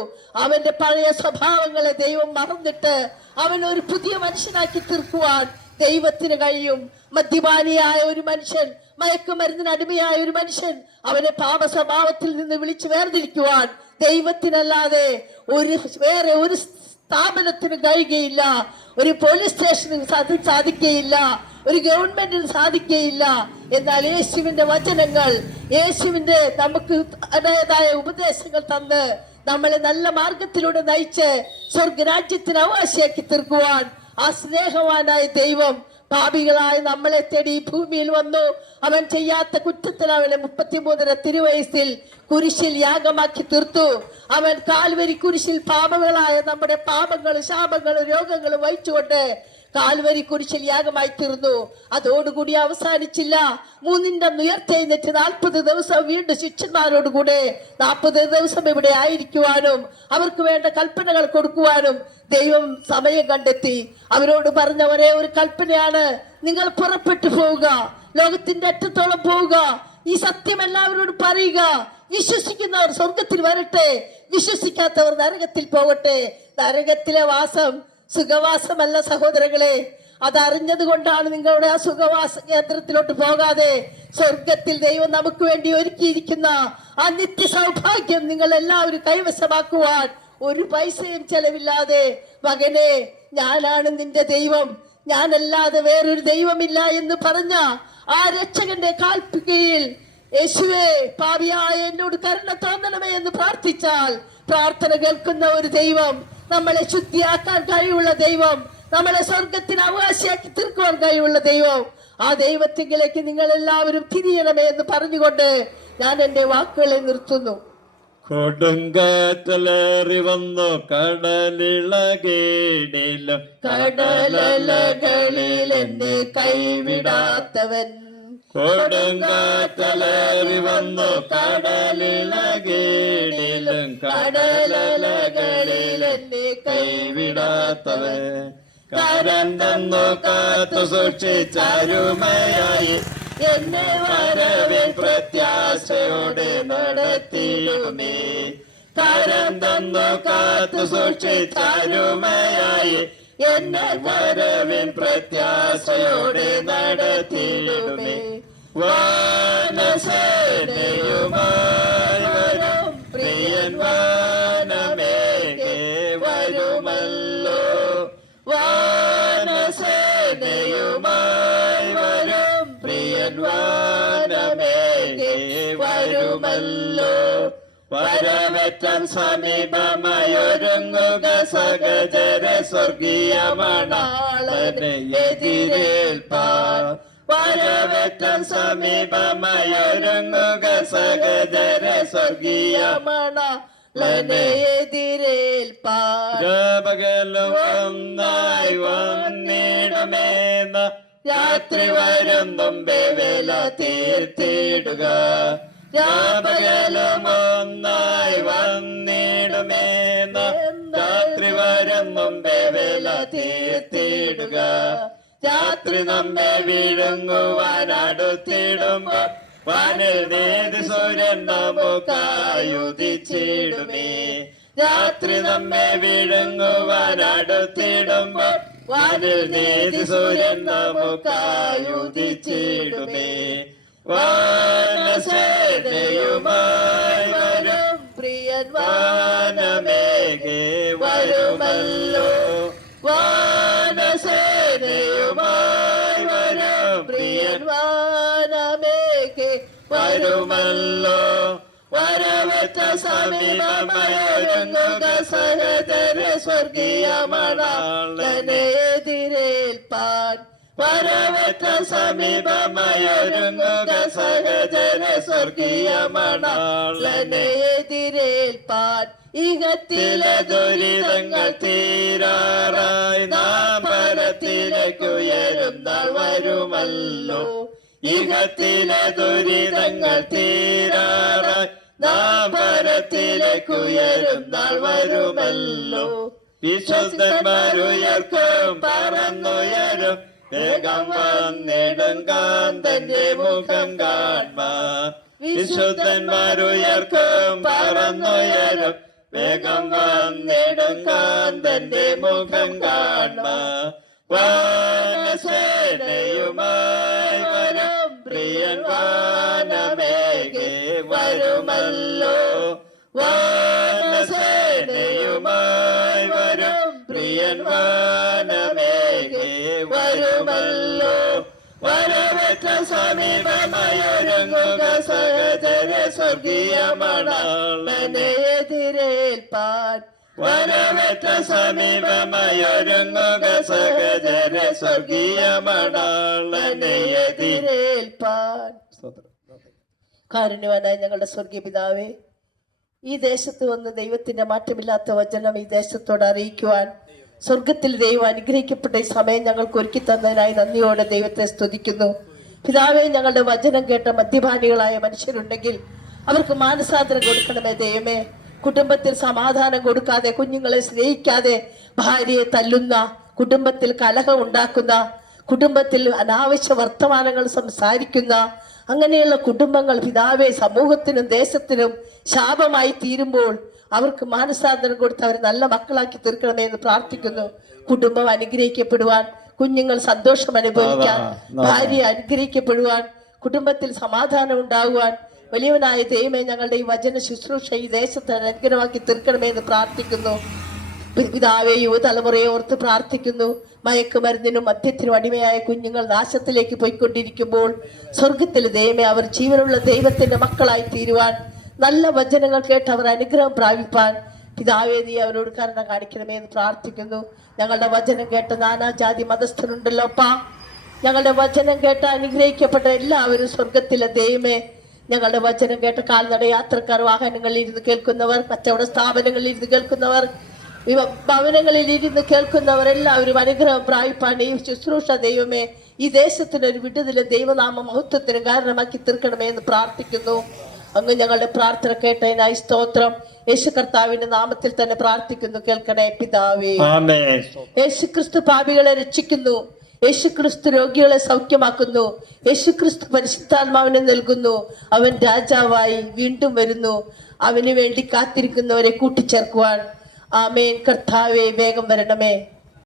അവന്റെ പഴയ സ്വഭാവങ്ങളെ ദൈവം മറന്നിട്ട് അവൻ ഒരു പുതിയ മനുഷ്യനാക്കി തീർക്കുവാൻ ദൈവത്തിന് കഴിയും. മദ്യപാനിയായ ഒരു മനുഷ്യൻ, മയക്കുമരുന്നിന് അടിമയായ ഒരു മനുഷ്യൻ, അവനെ പാപ സ്വഭാവത്തിൽ നിന്ന് വിളിച്ചു വേർതിരിക്കുവാൻ ദൈവത്തിനല്ലാതെ വേറെ ഒരു സ്ഥാപനത്തിന് കഴിയുകയില്ല. ഒരു പോലീസ് സ്റ്റേഷന് സാധിക്കുകയില്ല, ഒരു ഗവൺമെന്റിന് സാധിക്കുകയില്ല. എന്നാൽ യേശുവിന്റെ വചനങ്ങൾ, യേശുവിന്റെ നമുക്ക് അതേതായ ഉപദേശങ്ങൾ തന്ന് നമ്മളെ നല്ല മാർഗത്തിലൂടെ നയിച്ച് സ്വർഗരാജ്യത്തിന് അവകാശിയാക്കി തീർക്കുവാൻ ആ സ്നേഹവാനായ ദൈവം പാപികളായ നമ്മളെ തേടി ഭൂമിയിൽ വന്നു. അവൻ ചെയ്യാത്ത കുറ്റത്തിന് അവനെ 33 തിരുവയസ്സിൽ കുരിശിൽ യാഗമാക്കി തീർത്തു. അവൻ കാൽവരി കുരിശിൽ പാപങ്ങളായ നമ്മുടെ പാപങ്ങളും ശാപങ്ങളും രോഗങ്ങളും വഹിച്ചുകൊണ്ട് കാൽവരി കുരിശിൽ യാഗമായി തീർന്നു. അതോടുകൂടി അവസാനിച്ചില്ല. 3 ഉയർത്തെഴുന്നേറ്റ് 40 ദിവസം വീണ്ടും ശിഷ്യന്മാരോടുകൂടെ 40 ദിവസം ഇവിടെ ആയിരിക്കുവാനും അവർക്ക് വേണ്ട കൽപ്പനകൾ കൊടുക്കുവാനും ദൈവം സമയം കണ്ടെത്തി. അവരോട് പറഞ്ഞ ഒരേ ഒരു കൽപ്പനയാണ്, നിങ്ങൾ പുറപ്പെട്ടു പോവുക, ലോകത്തിന്റെ അറ്റത്തോളം പോവുക, ഈ സത്യം എല്ലാവരോടും പറയുക. വിശ്വസിക്കുന്നവർ സ്വർഗത്തിൽ വരട്ടെ, വിശ്വസിക്കാത്തവർ നരകത്തിൽ പോകട്ടെ. നരകത്തിലെ വാസം സുഖവാസമല്ല സഹോദരങ്ങളെ. അതറിഞ്ഞത് കൊണ്ടാണ് നിങ്ങളുടെ ആ സുഖവാസ കേന്ദ്രത്തിലോട്ട് പോകാതെ സ്വർഗത്തിൽ ദൈവം നമുക്ക് വേണ്ടി ഒരുക്കിയിരിക്കുന്ന ആ നിത്യ സൗഭാഗ്യം നിങ്ങൾ എല്ലാവരും കൈവശമാക്കുവാൻ ഒരു പൈസയും ചെലവില്ലാതെ, മകനെ ഞാനാണ് നിന്റെ ദൈവം, ഞാനല്ലാതെ വേറൊരു ദൈവമില്ല എന്ന് പറഞ്ഞ ആ രക്ഷകന്റെ കാൽപ്പികയിൽ യേശുവേ പാപിയായ എന്നോട് കരുണ തോന്നണമേ എന്ന് പ്രാർത്ഥിച്ചാൽ പ്രാർത്ഥന കേൾക്കുന്ന ഒരു ദൈവം, നമ്മളെ ശുദ്ധിയാക്കാൻ കഴിവുള്ള ദൈവം, നമ്മളെ സ്വർഗത്തിന് അവകാശിയാക്കി തീർക്കുവാൻ കഴിവുള്ള ദൈവം. ആ ദൈവത്തിങ്കിലേക്ക് നിങ്ങൾ എല്ലാവരും തിരിയണമേ എന്ന് പറഞ്ഞുകൊണ്ട് ഞാൻ എന്റെ വാക്കുകളെ നിർത്തുന്നു. കൊടുങ്കാറ്റലേറി വന്നു കടലിളകേടിലും കടലകളിൽ എന്നെ കൈവിടാത്തവൻ. കൊടുങ്കാറ്റലേറി വന്നു കടലിളകേടിലും കടലകളിൽ എന്നെ കൈവിടാത്തവൻ. കരം തന്നു കാത്തു സൂക്ഷിച്ചരുമയായി എന്നെ വരവിൽ പ്രത്യാശയോടെ നടത്തിയിടുമേ. കരം തന്നു കാത്തു സൂക്ഷിച്ചരുമയായി എന്നെ വരവിൽ പ്രത്യാശയോടെ നടത്തിയിടുമേ. വാനസേനയുമായി വരും പ്രിയൻ വാനമേഘേ വരുമല്ലോ. വാനസേനയുമായി വരും പ്രിയൻ വാനമേഘേ വരുമല്ലോ. വരവേറ്റാൻ സമീപമായൊരുങ്ങുക സഹചര സ്വർഗീയ മണാളനെ എതിരേൽപ്പാൻ. വരവേറ്റാൻ സമീപമായൊരുങ്ങുക സഹചര സ്വർഗീയ മണാളനെ എതിരേൽപ്പാൻ. പകലും ഒന്നായി വന്നിടുമേന്ന രാത്രി വരും മുമ്പേ വേല തീർത്തിടുക. പകലും ഒന്നായി വന്നിടുമേന്ന രാത്രി വരും മുമ്പേ വേല തീർത്തിടുക. രാത്രി നമ്മെ വിഴുങ്ങുവാൻ അടുത്തിടുമ്പോ വാനിൽ നീതി സൂര്യൻ നമുക്കായുദിച്ചിടുമേ. രാത്രി നമ്മെ വിഴുങ്ങുവാൻ അടുത്തിടുമ്പോ വാനിൽ നീതി സൂര്യൻ നമുക്കായുദിച്ചിടുമേ. വാനസേനയുമായി വരും പ്രിയൻ വാനമേഘേ വരുമല്ലോ. വാനസേനയുമായി വരും പ്രിയൻ വാനമേഘേ വരുമല്ലോ. വരവറ്റ സമീപമായൊരുങ്ങുക സഹചര സ്വർഗീയ മണാളനെ എതിരേൽപ്പാൻ. വരവറ്റ സമീപമായൊരുങ്ങുക സഹചര സ്വർഗീയ മണാളനെ എതിരേൽപ്പാൻ. ഇഹത്തിലെ ദുരിതങ്ങൾ തീരാറായി നാം പരത്തിലേക്കുയരും നാൾ വരുമല്ലോ. ഇഹത്തിലെ ദുരിതങ്ങൾ തീരാറായി നാം പരത്തിലേക്കുയരും നാൾ വരുമല്ലോ. വിശുദ്ധന്മാരുയർക്കും പറന്നുയരും വേഗം വന്നിടും കാന്തന്റെ മുഖം കാൺമാൻ. വിശുദ്ധന്മാരുയർക്കും പറന്നുയരും വേഗം വന്നിടും കാന്തന്റെ മുഖം കാൺമാൻ. വാനസേനയുമായി വരും പ്രിയൻ വാനമേഘേ വരുമല്ലോ. വാനസേനയുമായി വരും പ്രിയൻ വാനമേഘേ വരുമല്ലോ. വരവേറ്റ സമീപമായൊരുങ്ങുക സഹചര സ്വർഗീയ മണാളനെ എതിരേൽപ്പാൻ. വരവേറ്റ സമീപമായൊരുങ്ങുക സഹചര സ്വർഗീയ മണാളനെ എതിരേൽപ്പാൻ. കാരുണ്യവാനായ ഞങ്ങളുടെ സ്വർഗീയ പിതാവേ, ഈ ദേശത്ത് വന്ന് ദൈവത്തിന്റെ മാറ്റമില്ലാത്ത വചനം ഈ ദേശത്തോട് അറിയിക്കുവാൻ സ്വർഗത്തിൽ ദൈവം അനുഗ്രഹിക്കപ്പെട്ട ഈ സമയം ഞങ്ങൾക്ക് ഒരുക്കി തന്നതിനായി നന്ദിയോടെ ദൈവത്തെ സ്തുതിക്കുന്നു. പിതാവേ, ഞങ്ങളുടെ വചനം കേട്ട മദ്യപാനികളായ മനുഷ്യരുണ്ടെങ്കിൽ അവർക്ക് മാനസാന്തരം കൊടുക്കണമേ ദൈവമേ. കുടുംബത്തിൽ സമാധാനം കൊടുക്കാതെ, കുഞ്ഞുങ്ങളെ സ്നേഹിക്കാതെ, ഭാര്യയെ തല്ലുന്ന, കുടുംബത്തിൽ കലഹം ഉണ്ടാക്കുന്ന, കുടുംബത്തിൽ അനാവശ്യ വർത്തമാനങ്ങൾ സംസാരിക്കുന്ന അങ്ങനെയുള്ള കുടുംബങ്ങൾ പിതാവേ സമൂഹത്തിനും ദേശത്തിനും ശാപമായി തീരുമ്പോൾ അവർക്ക് മാനസാന്തരം കൊടുത്ത് അവർ നല്ല മക്കളാക്കി തീർക്കണമേ എന്ന് പ്രാർത്ഥിക്കുന്നു. കുടുംബം അനുഗ്രഹിക്കപ്പെടുവാൻ, കുഞ്ഞുങ്ങൾ സന്തോഷം അനുഭവിക്കാൻ, ഭാര്യ അനുഗ്രഹിക്കപ്പെടുവാൻ, കുടുംബത്തിൽ സമാധാനം ഉണ്ടാകുവാൻ വലിയവനായ ദൈവമേ ഞങ്ങളുടെ ഈ വചന ശുശ്രൂഷ ഈ ദേശത്ത് അനുഗ്രഹമാക്കി തീർക്കണമേ എന്ന് പ്രാർത്ഥിക്കുന്നു. പിതാവേ, യുവതലമുറയെ ഓർത്ത് പ്രാർത്ഥിക്കുന്നു. മയക്കുമരുന്നിനും മദ്യത്തിനും അടിമയായ കുഞ്ഞുങ്ങൾ നാശത്തിലേക്ക് പോയിക്കൊണ്ടിരിക്കുമ്പോൾ സ്വർഗത്തിൽ ദൈവമേ അവർ ജീവനുള്ള ദൈവത്തിന്റെ മക്കളായി തീരുവാൻ, നല്ല വചനങ്ങൾ കേട്ട് അവർ അനുഗ്രഹം പ്രാപിപ്പാൻ, പിതാവേ, നീ അവരോട് കരുണ കാണിക്കണമേ എന്ന് പ്രാർത്ഥിക്കുന്നു. ഞങ്ങളുടെ വചനം കേട്ട നാനാജാതി മതസ്ഥരുണ്ടല്ലോ അപ്പാ. ഞങ്ങളുടെ വചനം കേട്ട അനുഗ്രഹിക്കപ്പെട്ട എല്ലാവരും സ്വർഗത്തിലെ ദൈവമേ, ഞങ്ങളുടെ വചനം കേട്ട കാൽനട യാത്രക്കാർ, വാഹനങ്ങളിൽ ഇരുന്ന് കേൾക്കുന്നവർ, കച്ചവട സ്ഥാപനങ്ങളിൽ ഇരുന്ന് കേൾക്കുന്നവർ, ഭവനങ്ങളിൽ ഇരുന്ന് കേൾക്കുന്നവർ എല്ലാവരും അനുഗ്രഹം പ്രാപിപ്പാൻ ഈ ശുശ്രൂഷ ദൈവമേ ഈ ദേശത്തിനൊരു വിടുതല ദൈവനാമ മഹത്വത്തിന് കാരണമാക്കി തീർക്കണമേ എന്ന് പ്രാർത്ഥിക്കുന്നു. അങ്ങ് ഞങ്ങളുടെ പ്രാർത്ഥന കേട്ടതിനായി സ്തോത്രം. യേശു കർത്താവിന്റെ നാമത്തിൽ തന്നെ പ്രാർത്ഥിക്കുന്നു, കേൾക്കണേ പിതാവേ. യേശു ക്രിസ്തു പാപികളെ രക്ഷിക്കുന്നു. യേശു ക്രിസ്തു രോഗികളെ സൗഖ്യമാക്കുന്നു. യേശു ക്രിസ്തു പരിശുദ്ധാത്മാവിനെ നൽകുന്നു. അവൻ രാജാവായി വീണ്ടും വരുന്നു. അവന് വേണ്ടി കാത്തിരിക്കുന്നവരെ കൂട്ടിച്ചേർക്കുവാൻ. ആമേൻ. കർത്താവേ, വേഗം വരണമേ.